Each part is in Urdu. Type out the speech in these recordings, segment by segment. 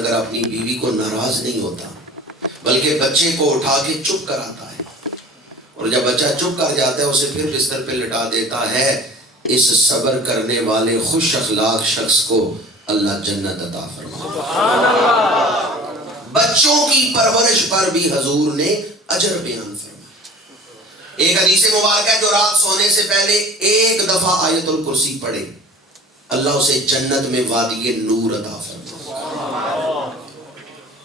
اگر اپنی بیوی کو ناراض نہیں ہوتا بلکہ بچے کو اٹھا کے چپ کراتا ہے، اور جب بچہ چپ کر جاتا ہے اسے پھر بستر پہ لٹا دیتا ہے، اس صبر کرنے والے خوش اخلاق شخص کو اللہ جنت عطا فرمائے۔ بچوں کی پرورش پر بھی حضور نے اجر بیان فرمایا۔ ایک حدیث مبارک ہے، جو رات سونے سے پہلے ایک دفعہ آیت الکرسی پڑھے اللہ اسے جنت میں وادی نور عطا فرمائے۔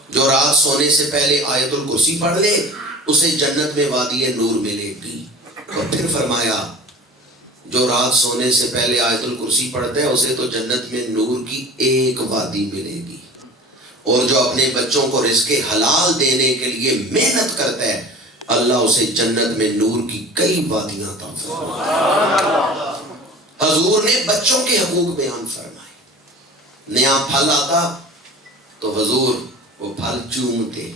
جو رات سونے سے پہلے آیت الکرسی پڑھ لے اسے جنت میں وادی نور ملے گی۔ اور پھر فرمایا جو رات سونے سے پہلے آیت الکرسی پڑھتا ہے اسے تو جنت میں نور کی ایک وادی ملے گی، اور جو اپنے بچوں کو رزق حلال دینے کے لیے محنت کرتا ہے اللہ اسے جنت میں نور کی کئی وادیاں عطا فرمائے۔ حضور نے بچوں کے حقوق بیان فرمائے۔ نیا پھل آتا تو حضور وہ پھل چومتے،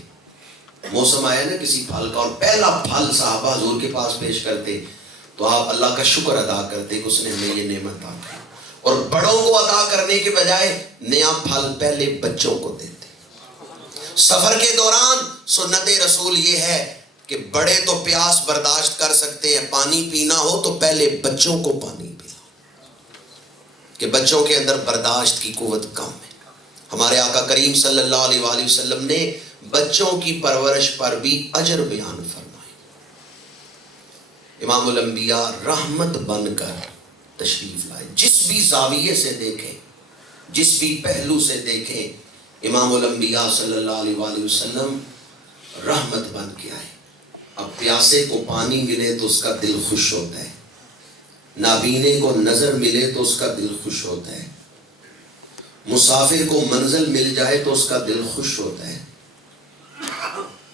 موسم آیا نا کسی پھل کا اور پہلا پھل صحابہ حضور کے پاس پیش کرتے تو آپ اللہ کا شکر ادا کرتے کہ اس نے ہمیں یہ نعمت عطا کی، اور بڑوں کو عطا کرنے کے بجائے نیا پھل پہلے بچوں کو دیتے۔ سفر کے دوران سنت رسول یہ ہے کہ بڑے تو پیاس برداشت کر سکتے ہیں، پانی پینا ہو تو پہلے بچوں کو پانی پلاؤ، کہ بچوں کے اندر برداشت کی قوت کم ہے۔ ہمارے آقا کریم صلی اللہ علیہ وآلہ وسلم نے بچوں کی پرورش پر بھی اجر بیان فرمائے۔ امام الانبیاء رحمت بن کر تشریف لائے، جس بھی زاویے سے دیکھیں، جس بھی پہلو سے دیکھیں، امام الانبیاء صلی اللہ علیہ وآلہ وسلم رحمت بن کے آئے۔ اب پیاسے کو پانی ملے تو اس کا دل خوش ہوتا ہے، نابینے کو نظر ملے تو اس کا دل خوش ہوتا ہے، مسافر کو منزل مل جائے تو اس کا دل خوش ہوتا ہے۔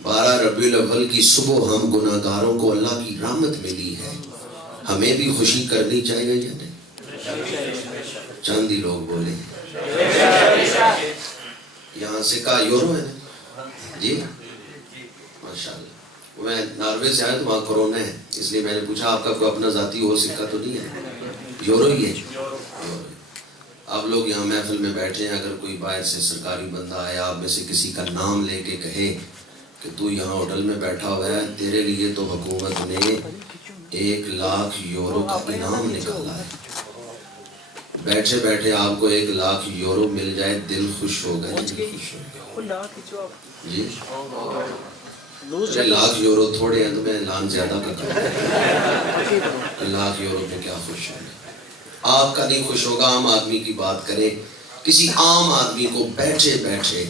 12 ربیع الاول کی صبح ہم گناہگاروں کو اللہ کی رحمت ملی ہے، ہمیں بھی خوشی کرنی چاہیے یا نہیں؟ چند ہی لوگ بولے یہاں سے کہا یورو ہے نا جی، ماشاءاللہ۔ میں ناروے سے آیا تو وہاں کرونا ہے، اس لیے میں نے پوچھا آپ کا کوئی اپنا ذاتی ہو سکہ تو نہیں ہے؟ یورو ہی ہے۔ آپ لوگ یہاں محفل میں بیٹھے ہیں، اگر کوئی باہر سے سرکاری بندہ آیا آپ میں سے کسی کا نام لے کے کہے کہ تو یہاں ہوٹل میں بیٹھا ہوا ہے، تیرے لیے تو حکومت نے 1,00,000 یورو کا انعام نکالا ہے، بیٹھے بیٹھے آپ کو 1,00,000 یورو مل جائے دل خوش ہوگا جی؟ خوش ہوگا جی؟ 1,00,000 یورو تھوڑے ہیں تو میں اعلان زیادہ کا کروں، 1,00,000 یورو پہ کیا خوش ہوگا؟ آپ کا نہیں خوش ہوگا۔ عام آدمی کی بات کریں، کسی عام آدمی کو بیٹھے بیٹھے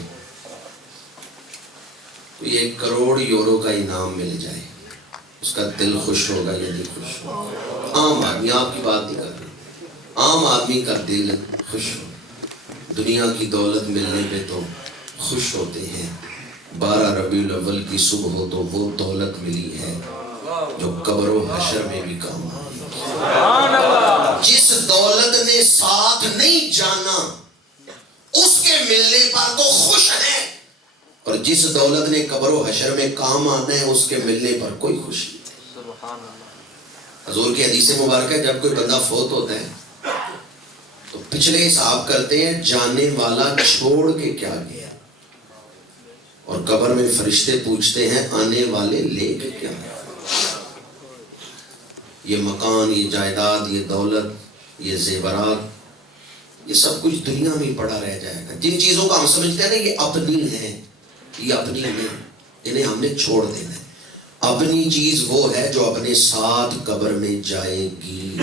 کوئی 1 کروڑ یورو کا انعام مل جائے اس کا دل خوش ہوگا یا نہیں خوش ہوگا؟ عام آدمی، آپ کی بات نہیں کر رہے، عام آدمی کا دل خوش ہو۔ دنیا کی دولت ملنے پہ تو خوش ہوتے ہیں، 12 ربیع الاول کی صبح ہو تو وہ دولت ملی ہے جو قبر و حشر میں بھی کام آئے۔ جس دولت نے ساتھ نہیں جانا اس کے ملنے پر تو خوش ہیں، اور جس دولت نے قبر و حشر میں کام آنا ہے اس کے ملنے پر کوئی خوشی نہیں۔ حضور کی حدیث مبارکہ ہے جب کوئی بندہ فوت ہوتا ہے تو پچھلے حساب کرتے ہیں جانے والا چھوڑ کے کیا گیا، اور قبر میں فرشتے پوچھتے ہیں آنے والے لے کے کیا گیا۔ یہ مکان، یہ جائیداد، یہ دولت، یہ زیورات، یہ سب کچھ دنیا میں پڑا رہ جائے گا۔ جن چیزوں کا ہم سمجھتے ہیں نا یہ اپنی ہیں، یہ اپنی نہیں، انہیں ہم نے چھوڑ دینا ہے۔ اپنی چیز وہ ہے جو اپنے ساتھ قبر میں جائے گی،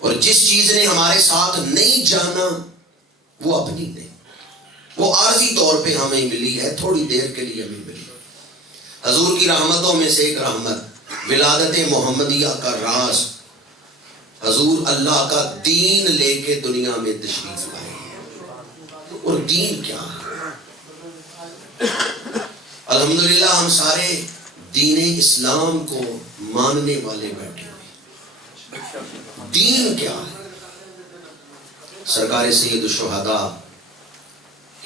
اور جس چیز نے ہمارے ساتھ نہیں جانا وہ اپنی نہیں، وہ عارضی طور پہ ہمیں ملی ہے، تھوڑی دیر کے لیے ہمیں ملی۔ حضور کی رحمتوں میں سے ایک رحمت ولادت محمدیہ کا راز، حضور اللہ کا دین لے کے دنیا میں تشریف لائے۔ اور دین کیا ہے؟ الحمدللہ ہم سارے دین اسلام کو ماننے والے بیٹھے ہوئے۔ دین کیا ہے؟ سرکار سید الشہداء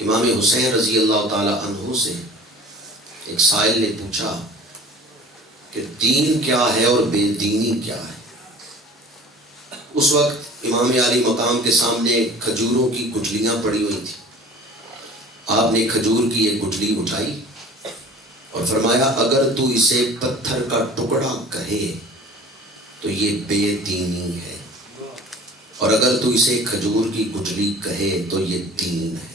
امام حسین رضی اللہ تعالی عنہ سے ایک سائل نے پوچھا کہ دین کیا ہے اور بے دینی کیا ہے؟ اس وقت امام علی مقام کے سامنے کھجوروں کی گٹھلیاں پڑی ہوئی تھی، آپ نے کھجور کی ایک گٹھلی اٹھائی اور فرمایا اگر تو اسے پتھر کا ٹکڑا کہے تو یہ بے دینی ہے، اور اگر تو اسے کھجور کی گٹھلی کہے تو یہ دین ہے۔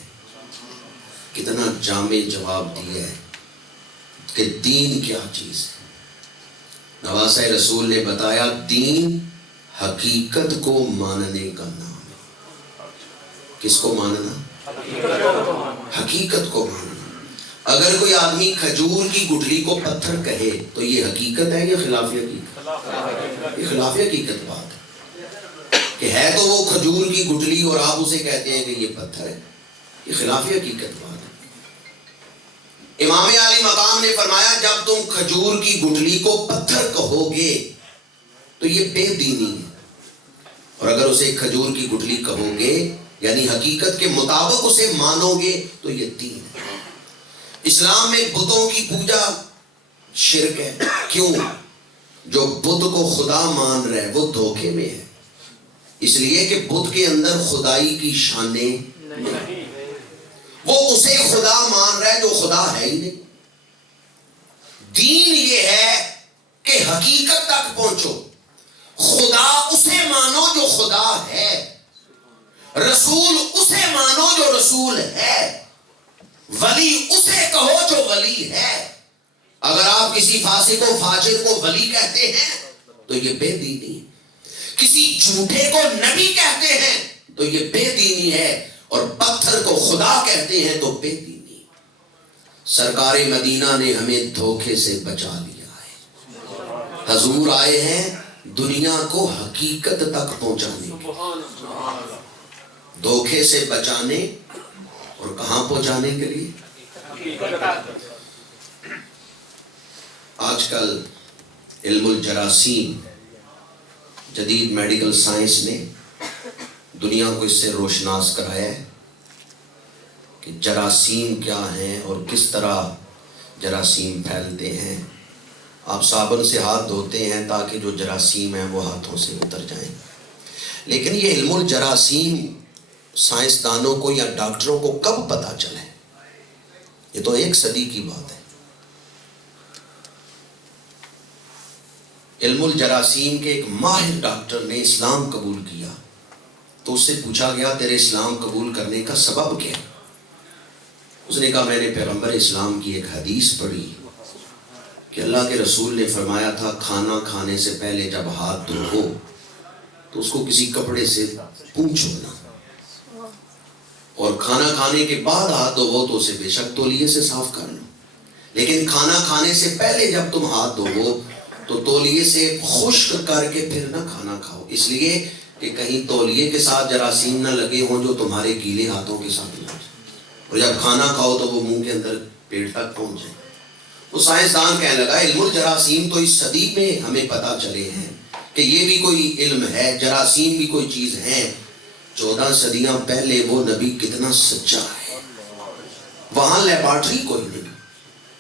کتنا جامع جواب دیا ہے کہ دین کیا چیز ہے۔ نواسہ رسول نے بتایا دین حقیقت کو ماننے کا نام ہے۔ کس کو ماننا؟ حقیقت کو ماننا۔ اگر کوئی آدمی کھجور کی گٹھلی کو پتھر کہے تو یہ حقیقت ہے یا خلاف حقیقت؟ یہ خلاف حقیقت بات ہے کہ ہے تو وہ کھجور کی گٹھلی اور آپ اسے کہتے ہیں کہ یہ پتھر ہے، یہ خلاف حقیقت بات ہے۔ امام عالی مقام نے فرمایا جب تم کھجور کی گٹھلی کو پتھر کہو گے تو یہ بے دینی ہے، اور اگر اسے کھجور کی گٹھلی کہو گے یعنی حقیقت کے مطابق اسے مانو گے تو یہ دین ہے۔ اسلام میں بتوں کی پوجا شرک ہے۔ کیوں؟ جو بت کو خدا مان رہے وہ دھوکے میں ہے، اس لیے کہ بت کے اندر خدائی کی شانیں نہیں، وہ اسے خدا مان رہا ہے جو خدا ہے ہی نہیں۔ دین یہ ہے کہ حقیقت تک پہنچو، خدا اسے مانو جو خدا ہے، رسول اسے مانو جو رسول ہے، ولی اسے کہو جو ولی ہے۔ اگر آپ کسی فاسق و فاجر کو ولی کہتے ہیں تو یہ بے دینی ہے، کسی جھوٹے کو نبی کہتے ہیں تو یہ بے دینی ہے، اور پتھر کو خدا کہتے ہیں تو بے دینی۔ سرکار مدینہ نے ہمیں دھوکے سے بچا لیا ہے۔ حضور آئے ہیں دنیا کو حقیقت تک پہنچانے کے، دھوکے سے بچانے اور کہاں پہنچانے کے لیے؟ آج کل علم الجراثیم، جدید میڈیکل سائنس نے دنیا کو اس سے روشناس کرایا ہے کہ جراثیم کیا ہیں اور کس طرح جراثیم پھیلتے ہیں۔ آپ صابن سے ہاتھ دھوتے ہیں تاکہ جو جراثیم ہیں وہ ہاتھوں سے اتر جائیں، لیکن یہ علم الجراثیم سائنسدانوں کو یا ڈاکٹروں کو کب پتہ چلے؟ یہ تو 1 صدی کی بات ہے۔ علم الجراثیم کے ایک ماہر ڈاکٹر نے اسلام قبول کیا تو اس سے پوچھا گیا تیرے اسلام قبول کرنے کا سبب کیا؟ اس نے کہا میں نے پیغمبر اسلام کی ایک حدیث پڑھی کہ اللہ کے رسول نے فرمایا تھا کھانا کھانے سے پہلے جب ہاتھ دھو تو اس کو کسی کپڑے سے پونچھو نہ، اور کھانا کھانے کے بعد ہاتھ دھو تو اسے بے شک تولیے سے صاف کر لو، لیکن کھانا کھانے سے پہلے جب تم ہاتھ دھو تو تولیے سے خشک کر کے پھر نہ کھانا کھاؤ، اس لیے کہ کہیں تولیے کے ساتھ جراثیم نہ لگے ہوں جو تمہارے گیلے ہاتھوں کے ساتھ لگ جائیں، اور جب کھانا کھاؤ تو وہ منہ کے اندر پیٹ تک پہنچ جائے۔ وہ سائنسدان کہنے لگا علم الجراثیم تو اس صدی میں ہمیں پتہ چلے ہیں کہ یہ بھی کوئی علم ہے، جراثیم بھی کوئی چیز ہے۔ 14 صدیاں پہلے وہ نبی کتنا سچا ہے، وہاں لیبارٹری کوئی نہیں،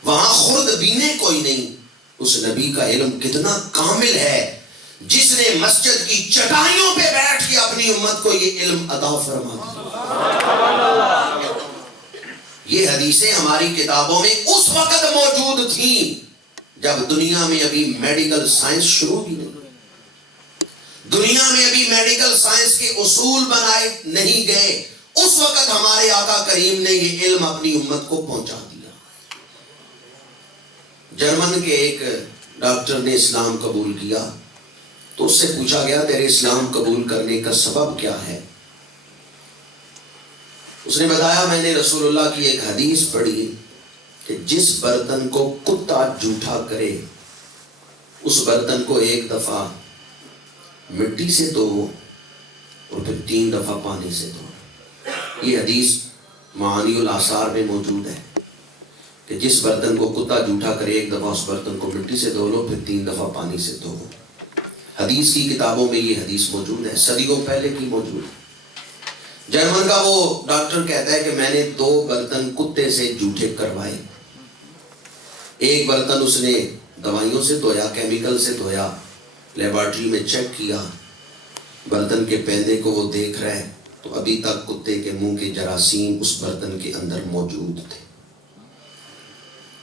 وہاں خوردبینیں کوئی نہیں، اس نبی کا علم کتنا کامل ہے جس نے مسجد کی چٹائیوں پہ بیٹھ کے اپنی امت کو یہ علم عطا فرما دیا۔ یہ حدیثیں ہماری کتابوں میں اس وقت موجود تھیں جب دنیا میں ابھی میڈیکل سائنس شروع ہی نہیں، دنیا میں ابھی میڈیکل سائنس کے اصول بنائے نہیں گئے، اس وقت ہمارے آقا کریم نے یہ علم اپنی امت کو پہنچا دیا۔ جرمن کے ایک ڈاکٹر نے اسلام قبول کیا تو اس سے پوچھا گیا تیرے اسلام قبول کرنے کا سبب کیا ہے؟ اس نے بتایا میں نے رسول اللہ کی ایک حدیث پڑھی کہ جس برتن کو کتا جھوٹا کرے اس برتن کو 1 دفعہ مٹی سے دھو اور پھر 3 دفعہ پانی سے دھو۔ یہ حدیث معانی الاثار میں موجود ہے کہ جس برتن کو کتا جھوٹا کرے 1 دفعہ اس برتن کو مٹی سے دھو لو پھر 3 دفعہ پانی سے دھو۔ حدیث کی کتابوں میں یہ حدیث موجود ہے، صدیوں پہلے کی موجود ہے۔ جرمن کا وہ ڈاکٹر کہتا ہے کہ میں نے 2 برتن کتے سے جھوٹے کروائے، ایک برتن اس نے دوائیوں سے دھویا، کیمیکل سے دھویا، لیبارٹری میں چیک کیا، برتن کے پیندے کو وہ دیکھ رہا ہے تو ابھی تک کتے کے منہ کے جراثیم اس برتن کے اندر موجود تھے۔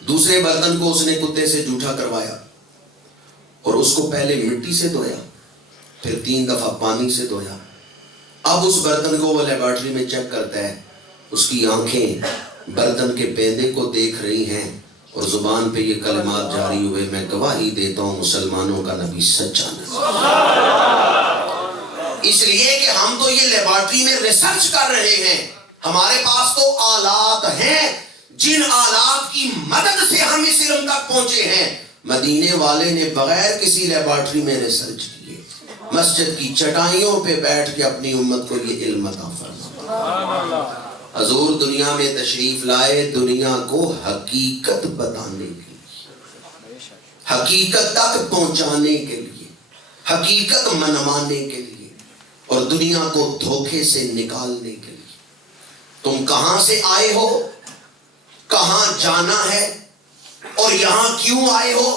دوسرے برتن کو اس نے کتے سے جھوٹا کروایا اور اس کو پہلے مٹی سے دھویا، پھر 3 دفعہ پانی سے دھویا۔ اب اس برتن کو وہ لیبارٹری میں چیک کرتا ہے، اس کی آنکھیں برتن کے پیندے کو دیکھ رہی ہیں اور زبان پہ یہ کلمات جاری ہوئے، میں گواہی دیتا ہوں مسلمانوں کا نبی سچا نبی۔ اس لیے کہ ہم تو یہ لیبارٹری میں ریسرچ کر رہے ہیں، ہمارے پاس تو آلات ہیں جن آلات کی مدد سے ہم اس علم تک پہنچے ہیں۔ مدینے والے نے بغیر کسی لیبارٹری میں ریسرچ کیے مسجد کی چٹائیوں پہ بیٹھ کے اپنی امت کو یہ علم عطا فرمایا۔ حضور دنیا میں تشریف لائے دنیا کو حقیقت بتانے کے لیے، حقیقت تک پہنچانے کے لیے، حقیقت منوانے کے لیے، اور دنیا کو دھوکے سے نکالنے کے لیے۔ تم کہاں سے آئے ہو، کہاں جانا ہے، اور یہاں کیوں آئے ہو،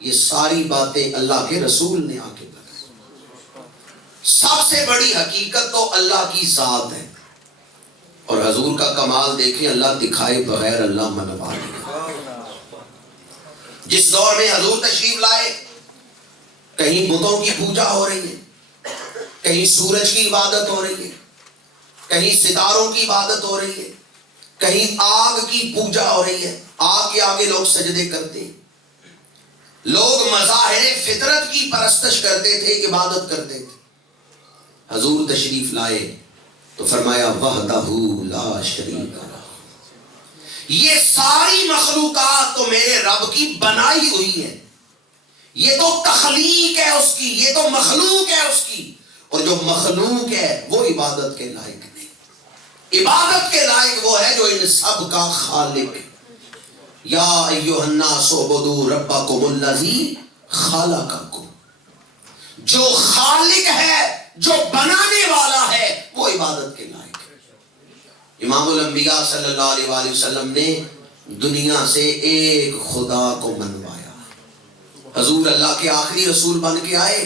یہ ساری باتیں اللہ کے رسول نے آ کے بتائی۔ سب سے بڑی حقیقت تو اللہ کی ذات ہے، اور حضور کا کمال دیکھیں، اللہ دکھائے بغیر اللہ منوا دیا۔ جس دور میں حضور تشریف لائے کہیں بتوں کی پوجا ہو رہی ہے، کہیں سورج کی عبادت ہو رہی ہے، کہیں ستاروں کی عبادت ہو رہی ہے، کہیں آگ کی پوجا ہو رہی ہے، آگ کے آگے لوگ سجدے کرتے ہیں، لوگ مظاہر فطرت کی پرستش کرتے تھے، عبادت کرتے تھے۔ حضور تشریف لائے تو فرمایا وحدہ لا شریک لہ، یہ ساری مخلوقات تو میرے رب کی بنائی ہوئی ہے، یہ تو تخلیق ہے اس کی، یہ تو مخلوق ہے اس کی، اور جو مخلوق ہے وہ عبادت کے لائق نہیں۔ عبادت کے لائق وہ ہے جو ان سب کا خالق ہے۔ یا ایھا الناس اعبدوا ربکم الذی خلقکم، جو خالق ہے، جو بنانے والا ہے، وہ عبادت کے لائق ہے۔ امام الانبیاء صلی اللہ علیہ وآلہ وسلم نے دنیا سے ایک خدا کو منوایا۔ حضور اللہ کے آخری رسول بن کے آئے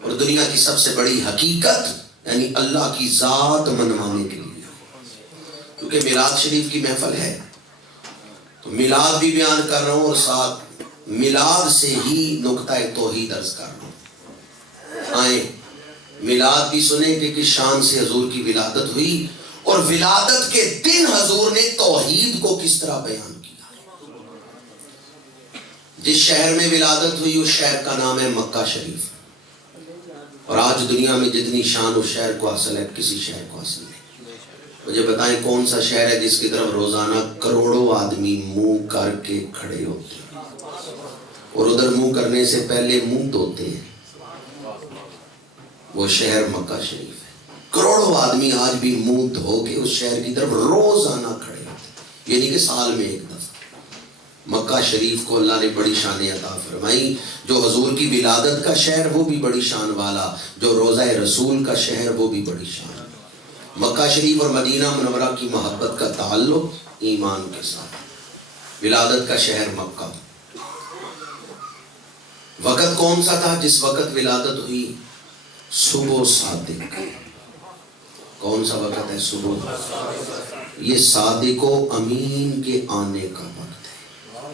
اور دنیا کی سب سے بڑی حقیقت یعنی اللہ کی ذات منوانے کے لیے۔ کیونکہ میلاد شریف کی محفل ہے تو میلاد بھی بیان کر رہا ہوں، اور ساتھ میلاد سے ہی نقطہ توحید عرض کر رہا ہوں۔ آئیں میلاد بھی سنیں کہ کس شان سے حضور کی ولادت ہوئی، اور ولادت کے دن حضور نے توحید کو کس طرح بیان کیا۔ جس شہر میں ولادت ہوئی اس شہر کا نام ہے مکہ شریف، اور آج دنیا میں جتنی شان اس شہر کو حاصل ہے کسی شہر کو حاصل نہیں۔ مجھے بتائیں کون سا شہر ہے جس کی طرف روزانہ کروڑوں آدمی منہ کر کے کھڑے ہوتے ہیں، اور ادھر منہ کرنے سے پہلے منہ دھوتے ہیں؟ وہ شہر مکہ شریف ہے۔ کروڑوں آدمی آج بھی منہ دھو کے اس شہر کی طرف روزانہ کھڑے ہوتے ہیں، یعنی کہ سال میں ایک دفعہ۔ مکہ شریف کو اللہ نے بڑی شان عطا فرمائی۔ جو حضور کی ولادت کا شہر وہ بھی بڑی شان والا، جو روضہ رسول کا شہر وہ بھی بڑی شان۔ مکہ شریف اور مدینہ منورہ کی محبت کا تعلق ایمان کے ساتھ۔ ولادت کا شہر مکہ۔ وقت کون سا تھا جس وقت ولادت ہوئی؟ صبح صادق۔ کون سا وقت ہے؟ صبح۔ یہ صادق و امین کے آنے کا وقت ہے۔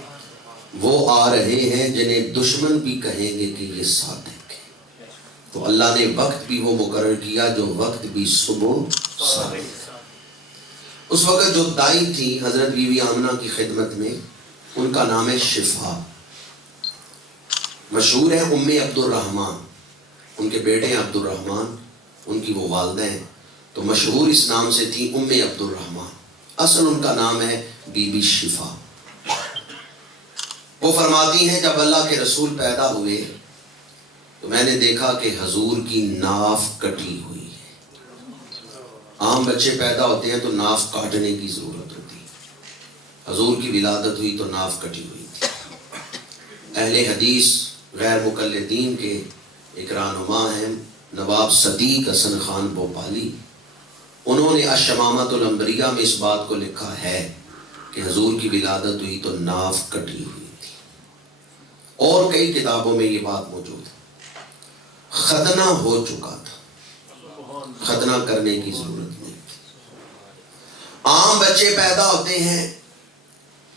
وہ آ رہے ہیں جنہیں دشمن بھی کہیں گے کہ یہ صادق ہے، تو اللہ نے وقت بھی وہ مقرر کیا جو وقت بھی صبح صادق۔ اس وقت جو دائی تھی حضرت بی بی آمنہ کی خدمت میں، ان کا نام ہے شفا، مشہور ہے ام عبد الرحمن، ان کے بیٹے ہیں عبد الرحمن، ان کی وہ والدہ ہیں، تو مشہور اس نام سے تھی ام عبد الرحمن، اصل ان کا نام ہے بی بی شفا۔ وہ فرماتی ہیں جب اللہ کے رسول پیدا ہوئے تو میں نے دیکھا کہ حضور کی ناف کٹی ہوئی ہے۔ عام بچے پیدا ہوتے ہیں تو ناف کاٹنے کی ضرورت ہوتی ہے، حضور کی ولادت ہوئی تو ناف کٹی ہوئی تھی۔ اہل حدیث غیر مقلدین کے ایک رہنما ہیں نواب صدیق حسن خان بھوپالی، انہوں نے الشمامۃ الانبریاء میں اس بات کو لکھا ہے کہ حضور کی ولادت ہوئی تو ناف کٹی ہوئی تھی، اور کئی کتابوں میں یہ بات موجود ہے۔ ختنہ ہو چکا تھا، ختنہ کرنے کی ضرورت نہیں۔ عام بچے پیدا ہوتے ہیں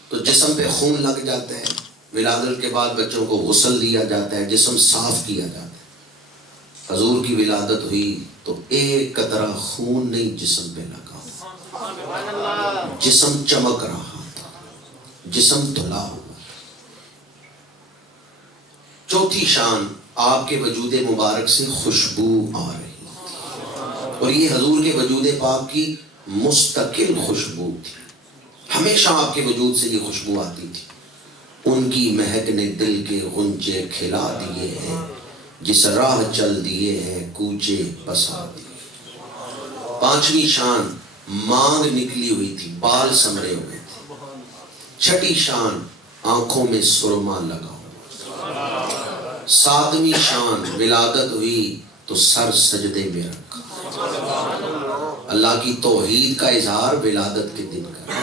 تو جسم پہ خون لگ جاتا ہے، ولادت کے بعد بچوں کو غسل دیا جاتا ہے، جسم صاف کیا جاتا ہے۔ حضور کی ولادت ہوئی تو ایک قطرہ خون نہیں جسم پہ لگا، جسم چمک رہا تھا، جسم دھلا ہوا۔ چوتھی شان، آپ کے وجود مبارک سے خوشبو آ رہی، اور یہ حضور کے وجود پاک کی مستقل خوشبو تھی، ہمیشہ آپ کے وجود سے یہ خوشبو آتی تھی۔ ان کی مہک نے دل کے غنچے کھلا دیے ہیں، جس راہ چل دیے ہیں کوچے بسا دیے۔ پانچویں شان، مانگ نکلی ہوئی تھی، بال سمرے ہوئے تھے۔ چھٹی شان، آنکھوں میں سرما لگا ہوا۔ ساتویں شان، ولادت ہوئی تو سر سجدے میں رکھا، اللہ کی توحید کا اظہار ولادت کے دن کا،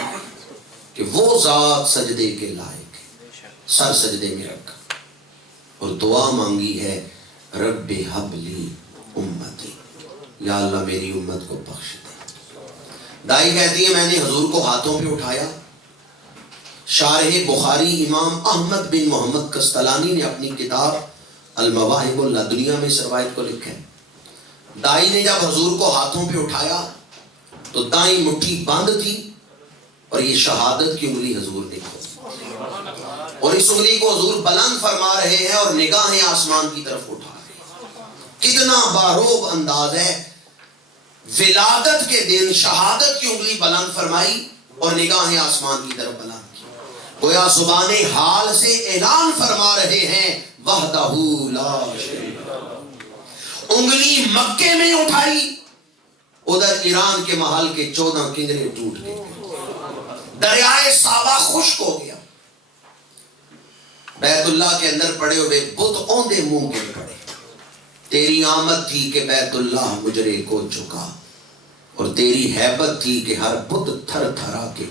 کہ وہ ذات سجدے کے لائق ہے، سر سجدے میں رکھا، اور دعا مانگی ہے رب ہب لی امتی، یا اللہ میری امت کو بخش دے۔ دائی کہتی ہے میں نے حضور کو ہاتھوں پہ اٹھایا۔ شارح بخاری امام احمد بن محمد کستلانی نے اپنی کتاب المواہب اللدنیہ میں اس روایت کو لکھا ہے۔ دائی نے جب حضور کو ہاتھوں پہ اٹھایا تو دائیں مٹھی بند تھی، اور یہ شہادت کی انگلی حضور نے کھولی، اور اس انگلی کو حضور بلند فرما رہے ہیں اور نگاہیں آسمان کی طرف اٹھا رہے ہیں۔ کتنا باروب انداز ہے، ولادت کے دن شہادت کی انگلی بلند فرمائی اور نگاہیں آسمان کی طرف بلند کی، گویا زبان حال سے اعلان فرما رہے ہیں وحدہ لا شریک لہ۔ انگلی مکے میں اٹھائی، ادھر ایران کے محل کے 14 کنگرے ٹوٹ گئے، دریائے صحابہ خشک ہو گیا، بیت اللہ کے اندر پڑے ہوئے بت اوندے منہ کے پڑے۔ تیری آمد تھی کہ بیت اللہ مجرے کو چکا، اور تیری ہیبت تھی کہ ہر بت تھر تھرا کے